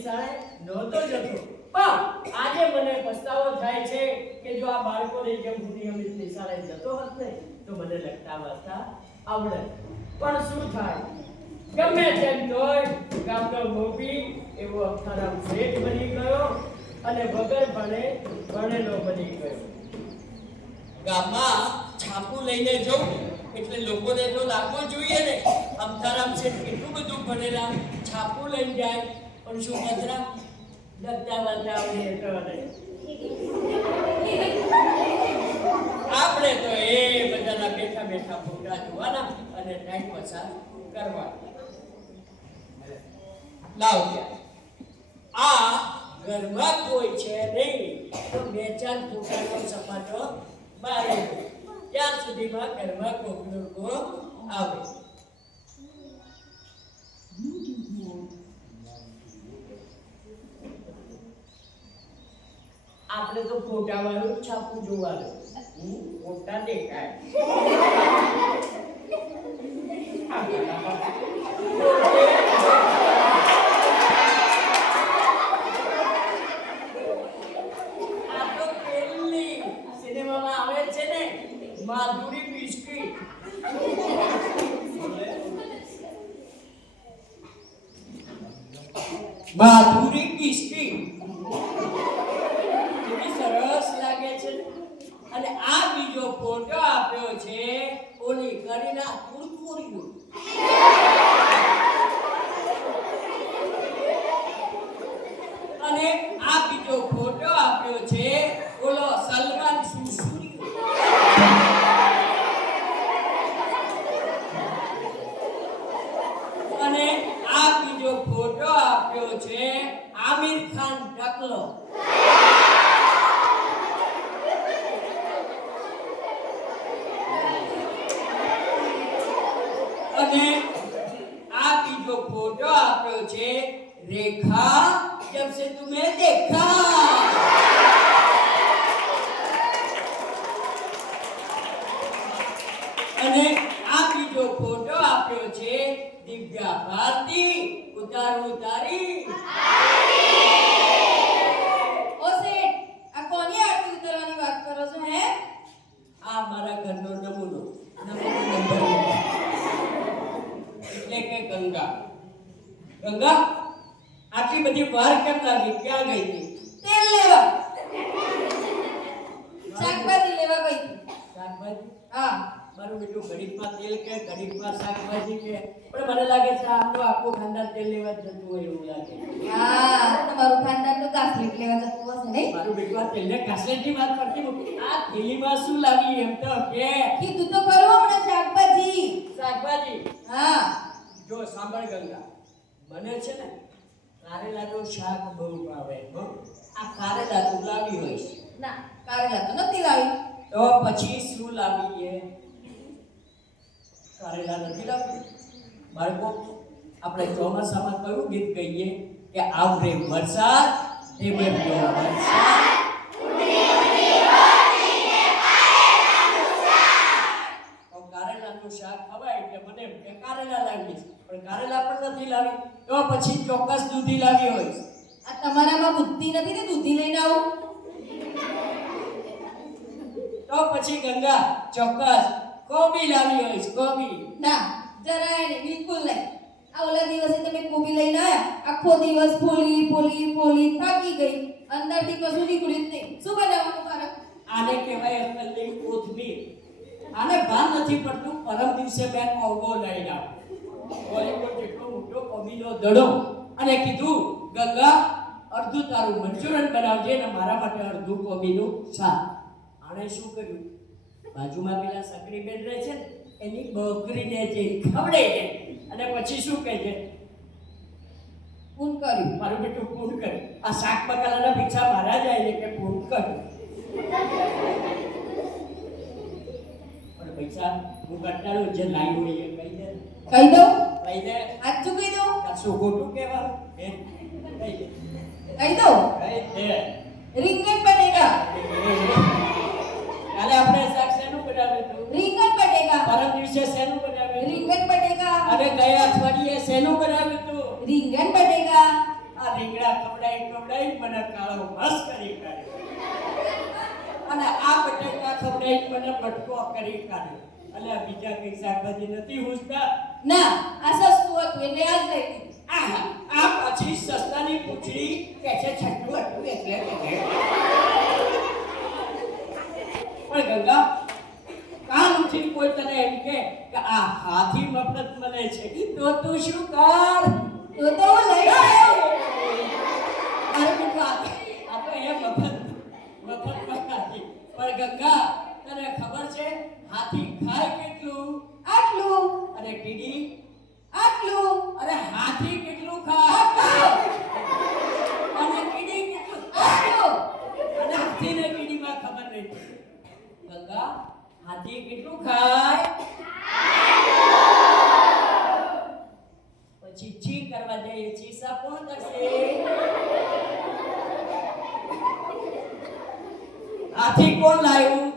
નિશાળે નહોતો જતો, પણ આજે મને પસ્તાવો થાય છે કે જો આ બાળકોની જેમ હું નિયમિત નિશાળે જતો હોત ને તો મને લખતા વાંચતા આવડે. પણ શું થાય, ગમે તેમ તોય ગામનો મોભી એવો અક્ષરામ શેઠ બની ગયો અને વગર ભણેલો બની ગયો. ગામમાં છાપું લઈને જવું એટલે લોકોને તો લાગવો જોઈએ ને, અમથારામ શેઠ કેટલું બધું ભણેલા, છાપું લઈને જાય પણ શું કચરા લખતા વાંચતા આવડે તો આપણે તો એ બધાના બેઠા બેઠા ફોટા જોવાના અને ટાઈમ પસાર કરવા. લાવ આ ઘરમાં કોઈ છે નહીં તો બે ચાર ફોટાનો સપાટો બારે ત્યાં સુધીમાં ઘરમાં કોકનો આવે. આપણે તો ફોટા વાળું છાપું જોવાનું, ફોટા દેખાય. આ તો પેલી સિનેમામાં આવે છે ને માધુરી બિસ્કિટ. માધુરી બિસ્કિટ કેવી સરસ લાગે છે. અને આ બીજો ફોટો આપ્યો છે ઓલી કરીના કુરકુરીનો. અને આ બીજો ફોટો આપ્યો છે ઓલો સલમાન સુસુરીનો. અને આ બીજો ફોટો આપ્યો છે આમિર ખાન ટકલો. અને આ બીજો ફોટો આપ્યો છે રેખા જબ से तुम्हें देखा. અને આ બીજો ફોટો આપ્યો છે દિવ્યા ભારતી ઉતારી. ઓ શેઠ, આ કોની આરતી ઉતારવાની વાત કરો છો હે? આ મારા ઘરનો નમૂનો એટલે કે ગંગા. ગંગા આટલી બધી વાર કેમ લાગી, ક્યાં ગઈ હતી? તેલ લેવા, શાકભાજી લેવા ગઈ હતી. શાકભાજી? હા, મારું બેટું ઘડીકમાં તેલ કે ઘડીકમાં શાકભાજી કે, પણ મને લાગે છે આમનું આખું ખાનદાન તેલ લેવા જ જતું હોય એવું લાગે. હા, તમારું ખાનદાન તો કાસલેટ લેવા જતું હશે નહીં? મારું બેટું આ તેલને કાસલેટની વાત કરતી નથી. આ થેલીમાં શું લાવી એમ તો કે કીધું તો ખરું હમણાં શાકભાજી. શાકભાજી. હા, જો સાંભળ ગંગા, મને છે ને કારેલાનું શાક બહુ ભાવે. આ કારેલા તું લાવી હોઈશ? ના, કારેલા તો નથી લાવી. તો પછી શું લાવીએ? કારેલા નથી લાવી. બાળકો, આપણે ચોમાસામાં કયું ગીત કહીએ કે આવરે વરસાદ તે બન્યો વરસાદ. તો કારેલાનું શાક ખવાય એટલે મને એમ કે કારેલા લાવી, પણ કારેલા પણ નથી લાવી. તો પછી ચોક્કસ દૂધી લાવી હોય. આ તમારામાં બુદ્ધિ નથી ને દૂધી લઈને આવું. તો પછી ગંગા ચોક્કસ કોબી લાવી હોય. કોબી ના, જરાય નહીં, બિલકુલ નહીં. આ ઓલા દિવસે તમે કોબી લઈને આયા, આખો દિવસ ફોલી થાકી ગઈ, અંદરથી કશું નીકળ્યું જ નહીં. શું બનાવવાનું તારે? આને કહેવાય અક્કલની કોથમીર. આને ભાન નથી પડતું. પરમ દિવસે મેં કોબો લઈને આવ્યો, વોલીબોલ જેટલો મોટો કોબીનો દડો, અને કીધું ગંગા અડધું તારું મંચુરિયન બનાવજે ને મારા માટે અડધું કોબીનું શાક. આણે શું કર્યું, બાજુમાં પેલા સકરી બેન રહે છે ને એની બકરીને જે ખવડે છે અને પછી શું કહે છે, પૂન કર્યું. મારું બેટું પૂન કર. આ શાક બકાલાના પીછા મારા જાય ને કે પૂન કર. પણ પૈસા હું કંટાળું જે લાવ્યું હોય એ કહી દે. કહી દઉં? કહી દે. સાચું કહી દઉં? શું ખોટું કહેવાનું? કહી દે. કહી દઉં? કહી દે. રીંગણ બટેકા. કાલે આપણે શાક શેનું બનાવ્યું હતું? રીંગણ બટેકા. પરમ દિવસે શેનું બનાવ્યું? રીંગણ બટેકા. અને ગયા અઠવાડિયે શેનું બનાવ્યું હતું? રીંગણ બટેકા. આ ઢીંગડા ખવડાઈ મને કાળો મસ કરી કાઢ્યો અને આ બટેકા ખવડાઈ મને બટકો કરી કાઢ્યો. અને આ બીજા કઈ શાકભાજી નથી પૂછતા? ના, આ સસ્તું હતું એટલે આ જ લઈ લીધું. આ પછી સસ્તાની પૂંછડી કે છે છઠ્ઠું હતું એટલે પણ ગંગા કાલ ઉઠીને કોઈ તને એમ કે આ હાથી મફત મળે છે તો તું શું કર? તો હું લઈ આવ્યો. અરે બેટા, આ તો એ મફતમાં હાથી. પણ ગંગા તને ખબર છે હાથી ખાય કેટલું? આટલું, અને ટીડી? આટલું. અરે હાથી કેટલું ખાય? અને ટીડી કેટલું? આટલું. અને હાથીને ટીડીમાં ખબર નહીં. ગંગા, હાથી કેટલું ખાય? પછી છી કરવા જઈએ, ચીસા કોણ કરશે? હાથી કોણ લાવ્યું?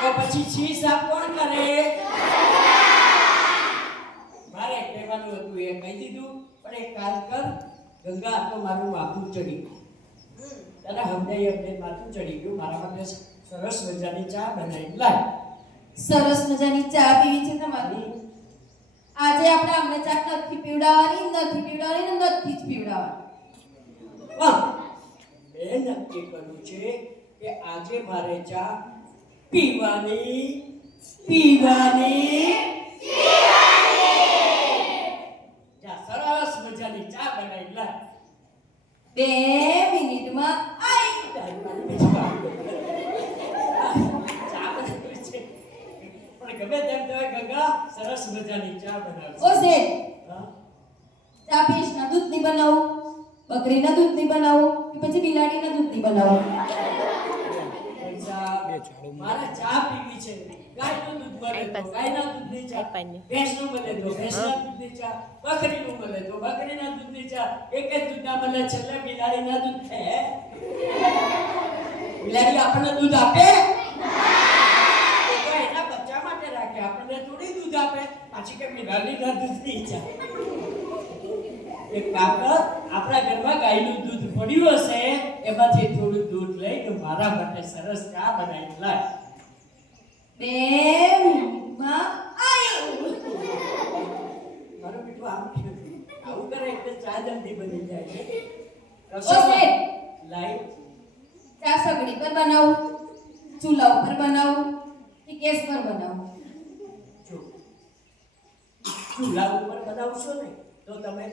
તો પછી છી સાફ કોણ કરે? મારે કહેવાનું હતું એ કહી દીધું. પણ એક કામ કર ગંગા, તો મારું માથું ચડી ગયું. તને હમણાં માથું ચડી ગયું. મારા માટે સરસ મજાની ચા બનાવી લાય. સરસ મજાની ચા પીવી છે તમારી. આજે આપણે અમને ચા નથી પીવડાવવાની ને નથી જ પીવડાવવાની. મેં નક્કી કર્યું છે કે આજે મારે ચા પીવાની. જા સરસ મજાની ચા બનાવી લાય. 2 મિનિટમાં આવી. પણ ગમે તેમ તો ગંગા સરસ મજાની ચા બનાવશે. ઓ શેઠ, હા? ચા ભેંસના દૂધની બનાવું, બકરીના દૂધની બનાવું કે પછી બિલાડીના દૂધની બનાવું? મારા ચા પીવી છે. ગાયનું દૂધ મળે તો ગાયના દૂધની ચા, ભેંસનું મળે તો ભેંસના દૂધની ચા, બકરીનું મળે તો બકરીના દૂધની ચા. એક જ દૂધના મળે છેલ્લે બિલાડીના દૂધ. બિલાડી આપણને દૂધ આપે? તો એના બચ્ચા માટે રાખે, આપણને થોડી દૂધ આપે. પાછી કે બિલાડીના દૂધની ચા. એક કામ કર, આપણા ઘરમાં ગાયનું દૂધ પડ્યું હશે, એમાંથી થોડું દૂધ લઈને મારા માટે સરસ ચા બનાવી લાય. 2 મિનિટમાં આવી. મારું બેટું આવું કરે એટલે ચા જલ્દી બની જાય છે. ઓ શેઠ, લાય. ચા સગડી પર બનાવું, ચૂલા ઉપર બનાવું કે ગેસ પર બનાવું? જો ચૂલા ઉપર બનાવશો ને તો તમે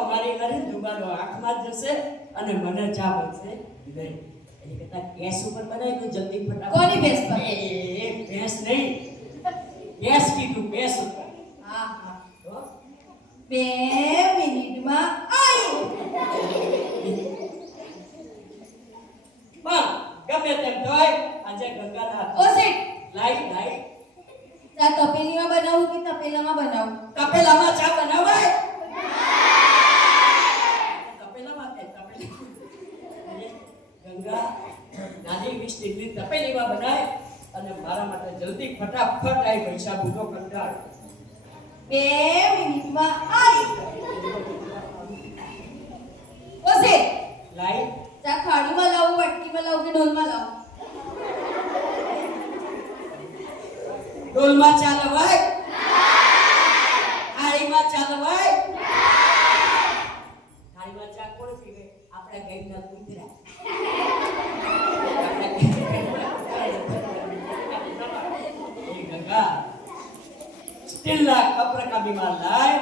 અમારી ઘરે દુબારો આંખમાં જશે અને મને ચા બનશે નહીં. એની કરતા ગેસ ઉપર બનાવી તો જલ્દી ફટાફટ. કોની ભેંસ પર? એ ભેંસ નહીં, ગેસ કીધું, ગેસ ઉપર. હા હા. તો 2 મિનિટમાં આવી. પણ ગમે તેમ તોય આજે ગંગાના ઓ શેઠ, લાઈ ચા તપેલીમાં બનાવું કે તપેલામાં બનાવું? તપેલામાં ચા બનાવાય. ગંગા નાની 20 ડિગ્રી તપેલીમાં બનાય અને મારા માટે જલ્દી ફટાફટ આવી પૈસા બુધો કંટાળ. 2 મિનિટમાં આવી. ઓ શેઠ, લાઈ. ચા થાળીમાં લાવું, વાટકીમાં લાવું કે ડોલમાં લાવું? ડોલમાં ચા લવાય? થાળીમાં ચા લવાય? થાળીમાં ચા કોણ પીવે? આપણા ગાયના કૂતરા. ગંગા સ્ટીલના કપરકાબીમાં લાય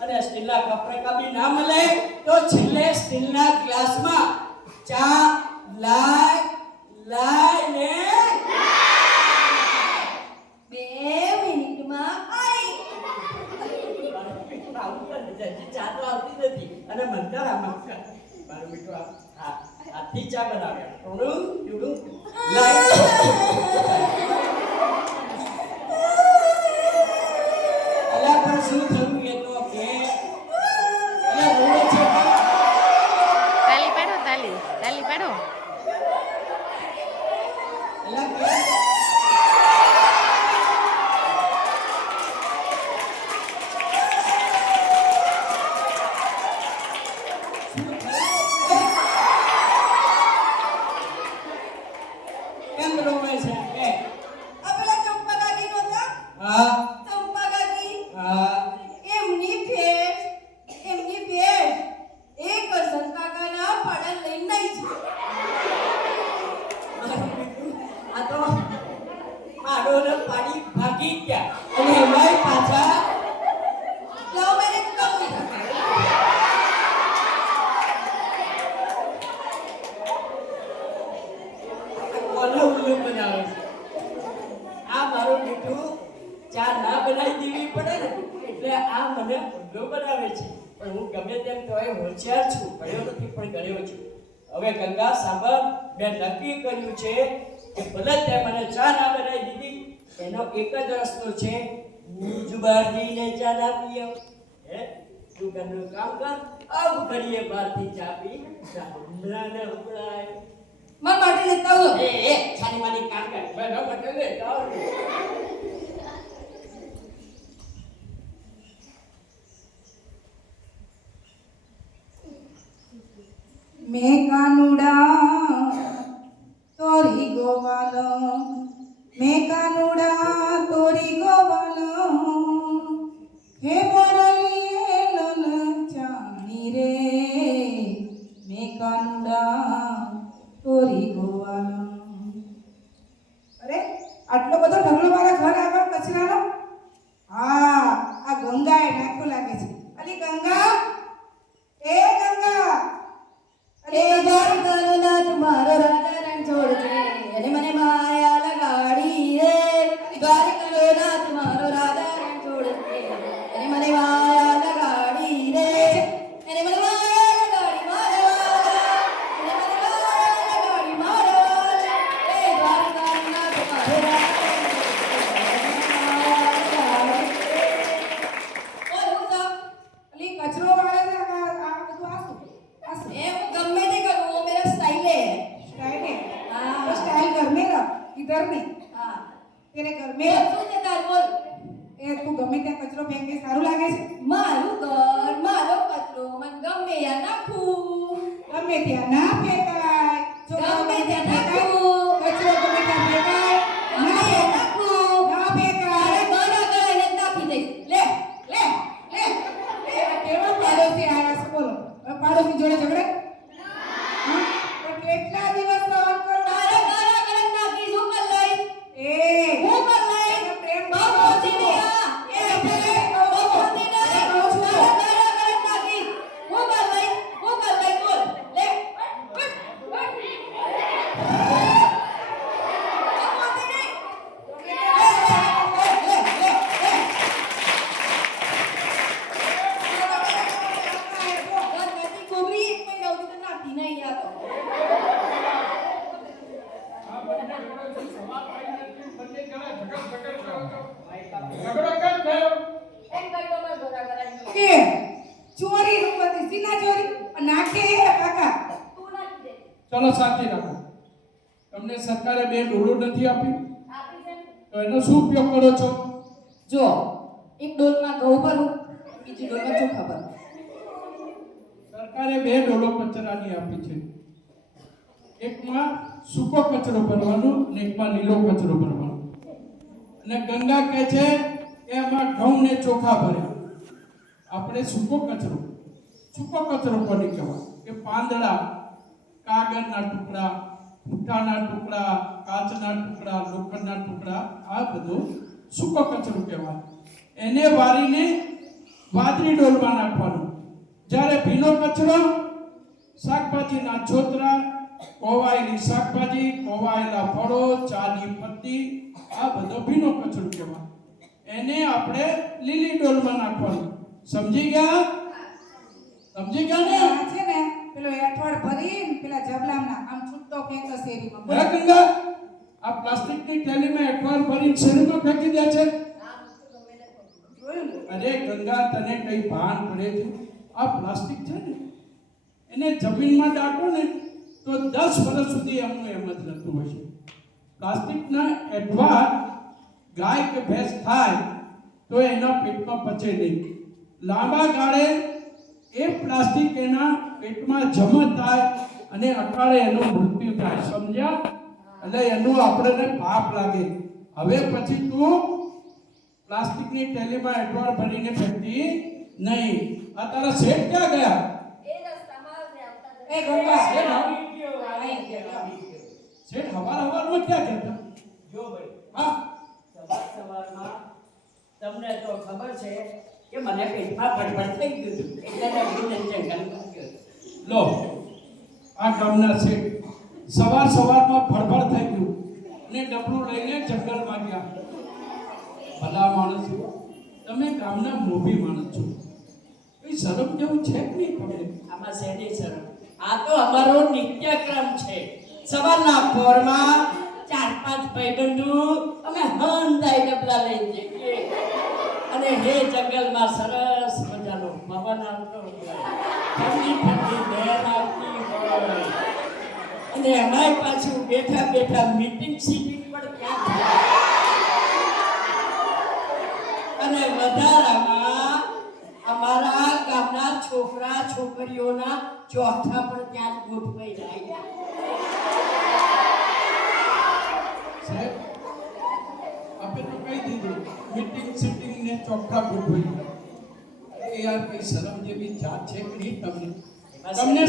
અને સ્ટીલના કપરકાબી ના મળે તો છેલ્લે સ્ટીલના ગ્લાસમાં ચા લાય ને 2 મિનિટમાં આવી. ચા તો આવતી નથી અને મંતર આમાં મારું બેટું હાથી ચા બનાવે. લાય. અલા પણ શું થયું એ તો કે અલા રોવે છે. તાલી પાડો તાલી પાડો. અલા કે છે કે આ પેલા ચંપા કાકી નહોતા? હા ચંપા કાકી હા એમની ભેટ એ કરસન કાકાના પાડા લઈને આવી છે. આ તો પાડોને પાડી ભાગી ગયા અને એમાંય પાછા લવ મેરેજ કરું. કોનો ઉલ્લુ બનાવે છે આ મારું મીઠું ચા ના બનાવી દેવી પડે ને એટલે આ મને ઉલ્લુ બનાવે છે પણ હું ગમે તેમ તોય હોશિયાર છું ભણ્યો નથી પણ ગણ્યો છું હવે ગંગા સાંભળ મેં નક્કી કર્યું છે કે ભલે તે મને ચા ના બનાવી દીધી એનો એક જ રસ્તો છે હું જ બહાર જઈને ચા ના પીએ હે તું ઘરનું કામ કર આવ કરીએ બહારથી ચા પી હમણાં ને હમણાં માર માટે લેતા આવો. એ છાની માની કામ કર બનો બટલે લે જાઓ मैं कानुड़ा तोरी गोवालो मैं कानुड़ा तोरी गोवालो हे मोरली लल चाणी रे मैं कानुड़ा तोरी गोवालो अरे આટલો બધો ઢગલો મારા ઘર આગળ કચરાનો હા આ ગંગાએ નાખ્યો લાગે છે અલી ગંગા એ ગંગા એ દ્વારકાનાથ મારો રાજા રણ છોડજે અને મને માયા લગાડી રે. દ્વારકાનાથ મારો રાજા રણ છોડજે અને મને માયા લગાડી રે. અને મને માયા લગાડી મારો વાલા. અને મને માયા લગાડી મારો વાલા. એ દ્વારકાનાથ મારો રાજા રણ છોડજે. અલી કચરો વાળે છે આ બધું આસુ એ હું ગમે તે કરું वो मेरा स्टाइल है. स्टाइल है हाँ. तो स्टाइल घर में रख इधर नहीं हाँ तेरे घर बोल में શું છે તાર બોલ. ए तू गમે ત્યાં કચરો ફેંકે સારું લાગે છે મારું ઘર મારો કચરો મન ગમે યા નાખું. ગમે ત્યાં ના ફેંકાય છોકરાઓ ગમે ત્યાં ફેંકાય. નાખું. કચરો ગમે ત્યાં ફેંકાય ગમે ના ત્યાં ફેંકાય. નાખું. ના ફેંકાય તારે ગળા ગળાઈને જ નાખી દઈશ. લે લે લે એ આ કેવા પાડોશી આયા છે બોલો હવે પાડોશી જોડે ઝઘડે હા? તો કેટલા દિવસ સહન કરો તારે ગળા ગળાઈને નાખીશ. હું કર લઈશ. એ હું કર લઈશ. પ્રેમ બહુ બોલતી નહીં આ. એ બહુ બોલતી નહીં. તારે ગળા ગળાઈને નાખીશ. હું કર લઈશ. હું કર લઈશ. બોલ. લે. બહુ બોલતી નહીં. ગણપતિ કોબરી એક મહિના સુધી તો નાતી નહીં આ તો. એમ કઈ તો મેં ઘોડા કરાવી. કે ચોરી નું બધી સીના ચોરી નાખે એ કાકા તું નાખી દે. ચલો સાચી રાખો તમને સરકારે 2 ડોલો નથી આપી આપી છે. તો એનો શું ઉપયોગ કરો છો જો એક ડોલમાં ઘઉં ભરું, બીજી ડોલમાં ચોખા ભરું. સરકારે 2 ડોલો કચરાની આપી છે એકમાં સૂકો કચરો ભરવાનો અને એકમાં લીલો કચરો ભરવાનો અને ગંગા કહે છે કે એમાં ઘઉં ને ચોખા ભર્યા આપણે સૂકો કચરો કોને કહેવાય કે પાંદડા કાગળના ટુકડા પૂઠાના ટુકડા કાચના ટુકડા લોખંડના ટુકડા આ બધો સૂકો કચરો કહેવાય એને વારીને વાદળી ડોલમાં નાખવાનો જ્યારે ભીનો કચરો શાકભાજીના છોતરા કોવાયેલી શાકભાજી કોવાયેલા ફળો ચાની પત્તી આ બધો ભીનો કચરો કહેવાય એને આપણે લીલી ડોલમાં નાખવાનું સમજી ગયા ને આ છે ને પેલો એઠવાડ ભરીને પેલા જબલામના આમ છૂટો ફેંકો શેરીમાં હે ગંગા આ પ્લાસ્ટિકની થેલીમાં એકવાર ભરીને શેરીમાં ફેંકી દે છે જોયું ને અરે ગંગા તને કઈ ભાન પડે છે આ પ્લાસ્ટિક છે ને એને જમીનમાં દાટો ને તો 10 વર્ષ સુધી એમનું એમ જ રહેતું હોય છે પ્લાસ્ટિકના એડવાર ગાય કે ભેંસ ખાય તો એના પેટમાં પચે નહીં લાંબા ગાળે એ પ્લાસ્ટિક એના પેટમાં જમા થાય અને અકાળે એનું મૃત્યુ થાય સમજ્યા એટલે એનું આપણને પાપ લાગે. હવે પછી તું પ્લાસ્ટિકની થેલીમાં એઠવાડ ભરીને ફેંકતી નહીં. આ તારા શેઠ ક્યાં ગયા? એ રસ્તામાં આવશે આવતા એ ગંગા શેઠ આવી ગયો, આવી ગયો, આવી ગયો. શેઠ હવારમાં ક્યાં ગયા? જો ભાઈ, હા, સવારમાં તમને તો ખબર છે કે મને પેટમાં ગડબડ થઈ ગયું હતું. એટલે મેં ભોજન જંગલમાં ગયો. લો આ ગામના શેઠ સવારમાં ફળફળ થઈ ગયું ને ડબલું લઈને જંગલમાં ગયા. ભલા માણસ છો તમે, ગામના મોભી માણસ છો, કઈ શરમ જેવું છે કે નહીં તમને? આમાં શેની શરમ? આ તો અમારો નિત્યક્રમ છે. સવારના પોરમાં 4-5 ભાઈબંધો અમે હંધાઈ ડબલા લઈને જઈએ અને હે જંગલમાં સરસ મજાનો પવન આવતો હોય, ઠંડી ઠંડી લહેર આવતી હોય અને એમાંય પાછું બેઠા બેઠા મીટિંગ સીટિંગ પણ ક્યાં થાય. અને વધારામાં અમારા ગામના છોકરા છોકરીઓના ચોથા પણ ત્યાં જ ગોઠવાઈ જાય. સાહેબ આપણે તો કહી દીધું મીટિંગ સીટિંગ ને ચોખ્ખા ગોઠવાઈ. એ યાર કઈ શરમ જેવી જાત છે કે નહીં તમને? તમને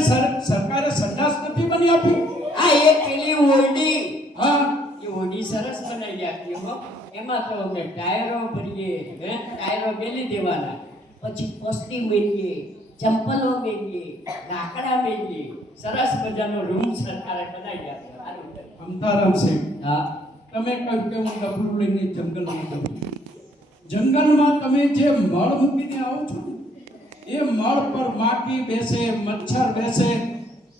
સરકારે સંડાસ નથી બની આપી? આ એક પેલી ઓરડી, હા, એ ઓરડી સરસ બનાવી આપી હો. એમાં તો અમે ટાયરો ભરીએ, ટાયરો મેલી દેવાના, પછી પસ્તી મેલીએ, ચંપલો મેલીએ, લાકડા મેલીએ, સરસ મજાનો રૂમ સરકારે બનાવી આપ્યો. સારું છે. અમતારામ સાહેબ, હા, તમે કહ્યું કે હું ડબલું લઈને જંગલમાં જાઉં. જંગલમાં તમે જે મળ મૂકીને આવો છો ને, એ મળ પર માખી બેસે, મચ્છર બેસે,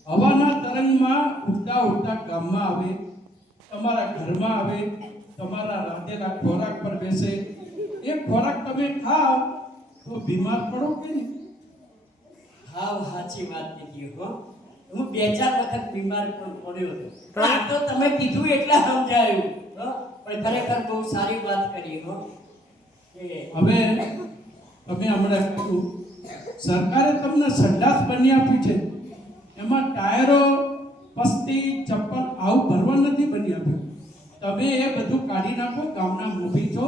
હવાના તરંગમાં ઉડતા ઉડતા ગામમાં આવે, તમારા ઘરમાં આવે, તમારા રાંધેલા ખોરાક પર બેસે. એ ખોરાક તમે ખાઓ તો બીમાર પડો કે નહીં? હાવ સાચી વાત કીધી હો. હું 2-4 વખત બીમાર પણ પડ્યો હતો. પણ આ તો તમે કીધું એટલે સમજાયું હો. પણ ખરેખર બહુ સારી વાત કરી હો. કે હવે તમે હમણાં કહ્યું સરકારે તમને સંડાસ બની આપી છે, એમાં ટાયરો, પસ્તી, ચપ્પલ આવું ભરવા નથી બની આપ્યું. તમે એ બધું કાઢી નાખો. ગામના મોભી છો,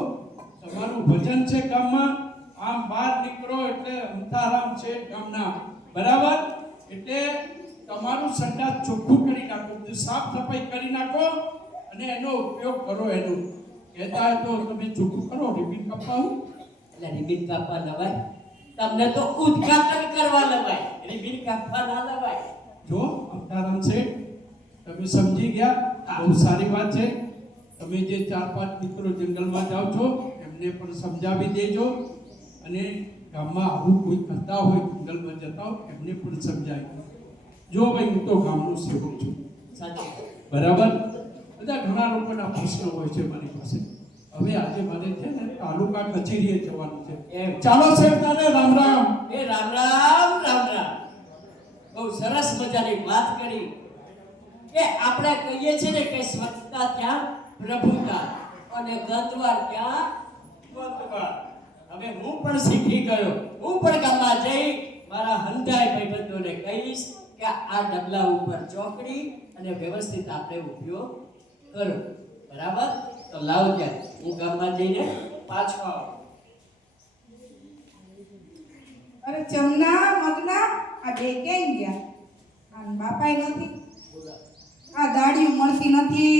તમારું વજન છે ગામમાં. આમ બહાર નીકળો એટલે અમતારામ છે ગામના, બરાબર? એટલે તમારું સંડાસ ચોખ્ખું કરી નાખો, બધું સાફ સફાઈ કરી નાખો અને એનો ઉપયોગ કરો. એનું કહેતા હોય તો તમે ચોખ્ખું કરો. રિપીટ કપાવું એટલે રિબીન કાપવા લવાય? તમને તો ઉદ્ઘાટન કરવા લવાય, રિબીન કાપવા ના લવાય. જો અમતારામ શેઠ, તમે સમજી ગયા, બહુ સારી વાત છે. તમે જે 4-5 મિત્રો જંગલમાં જાઓ છો એમને પણ સમજાવી દેજો અને ગામમાં આવું કોઈ કરતા હોય, જંગલમાં જતા હોય એમને પણ સમજાય. જો ભાઈ હું તો ગામનો સેવક છું, સાચું. બરાબર? બધા ઘણા લોકોના પ્રશ્નો હોય છે મારી પાસે. હવે આજે મારે છે ને તાલુકા કચેરીએ જવાનું છે. એમ. ચાલો સાહેબ, તારે રામ રામ. એ રામ રામ, રામ રામ. બહુ સરસ મજાની વાત કરી કે આપણે કહીએ છીએ ને કે સ્વચ્છતા ત્યાં પ્રભુતા અને ગંદવાર ત્યાં ગંદવાર. હવે હું પણ શીખી ગયો. હું પણ ગામમાં જઈ મારા હંધાય ભાઈબંધોને કહીશ કે આ ડબલા ઉપર ચોકડી અને વ્યવસ્થિત આપણે ઉપયોગ કરો. બરાબર? તો લાવ ત્યાં હું ગામમાં જઈને પાછો આવું. અરે ચમના મગના આ બે ક્યાં ગયા? આ બાપાય નથી, આ ગાડીઓ મળતી નથી.